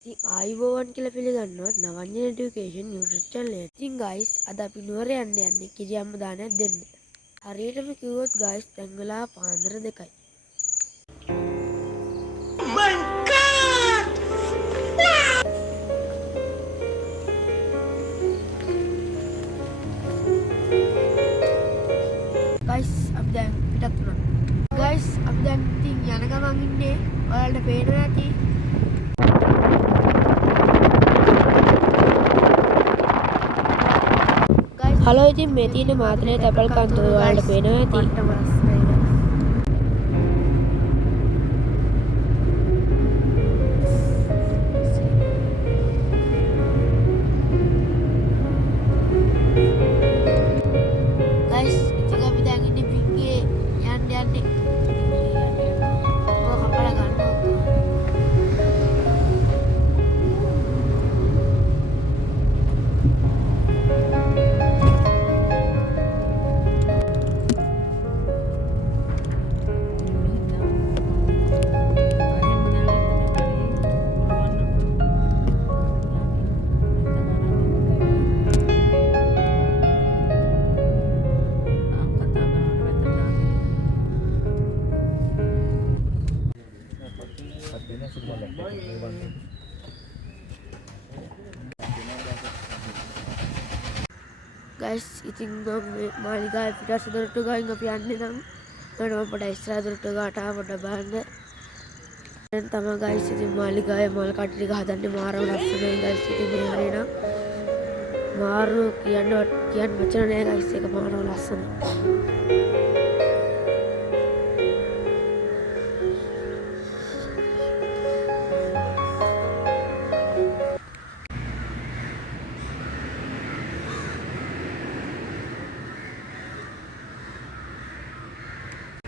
ඉතින් ආයුබෝවන් කියලා පිළිගන්නවා නවඤ්ඤ এডুকেෂන් YouTube channel එකට. ඉතින් guys අද අපි නුවර යන්නේ කිරියම්ම දානයක් දෙන්න. හරියටම කිව්වොත් guys දැන් වෙලා පාන්දර 2යි. My God! guys අපි දැන් පිටත් වුණා. guys අපි දැන් ඉතින් යන ගමන් ඉන්නේ ඔයාලට පේනවා ඇති. හලෝ ඉතින් මේ තියෙන මාතලේ තැපල් කන්තර ඔයාලට පේනවා ඇති. guys ඉතින් අපි දැන් ඉන්නේ පිංගේ යන්නේ. ඔය කපලා ගන්නවා. guys ඉතින් මේ මාලිගාවේ පිටස්ස දොරට ගාවින් අපි යන්නේ නම් මම පොඩ්ඩක් ඉස්සරහ දොරට ගාට පොඩ්ඩක් බලන්න. දැන් තමයි guys ඉතින් මාලිගාවේ මල් කට්ටි ටික හදන්නේ මාරව ලස්සනයි guys. ඉතින් මේ හරියනම් මාරු කියන්න වචන නෑ guys. ඒක මාරව ලස්සනයි.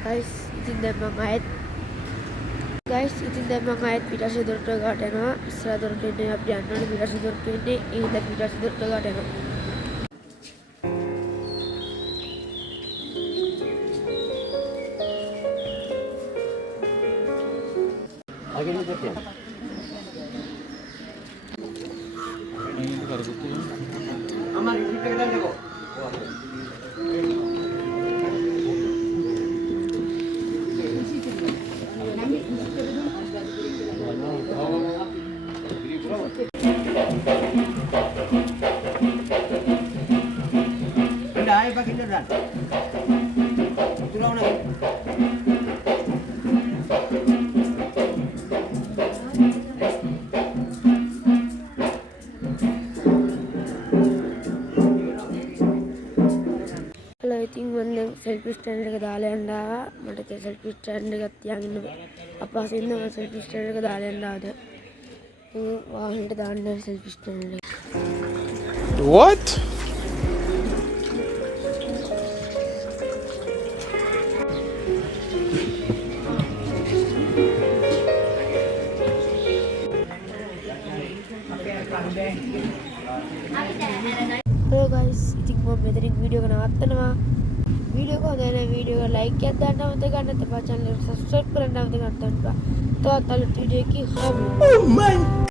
guys ඉතින් දැන් මම ආයෙත් පිටස්ස දොරට ගාට යනවා. ඉස්සරහ දොරට එන්නේ අපි යන්න ඕනේ පිටස්ස දොරට එන්නේ. එහෙනම් පිටස්ස දොරට ගාට යනවා. Agak ni ya. Ini tu kalau buku. Amal ini kita dah tengok. Dah air pakai jalan. Tulang nak. Hello ඉතින් මම දැන් සෙල්ෆි ස්ටෑන්ඩ් එක දාලා යන්න ආවා. මට සෙල්ෆි ස්ටෑන්ඩ් එකක් තියාගෙන ඉන්න අපහසුින් මම සෙල්ෆි ස්ටෑන්ඩ් එක දාලා යන්න ආවද. වාහනේට දාන්න සෙල්ෆි ස්ටෑන්ඩ් එක. What? හලෝ guys ඉතින් මම මෙතනින් වීඩියෝ එක නවත්තනවා. වීඩියෝ එක හොඳ නම් වීඩියෝ එක ලයික් එකක් දාන්න අමතක කරන්න එපා. channel එක subscribe කරන්න අමතක කරන්න එපා. තවත් අලුත් වීඩියෝ එකකින් හමු.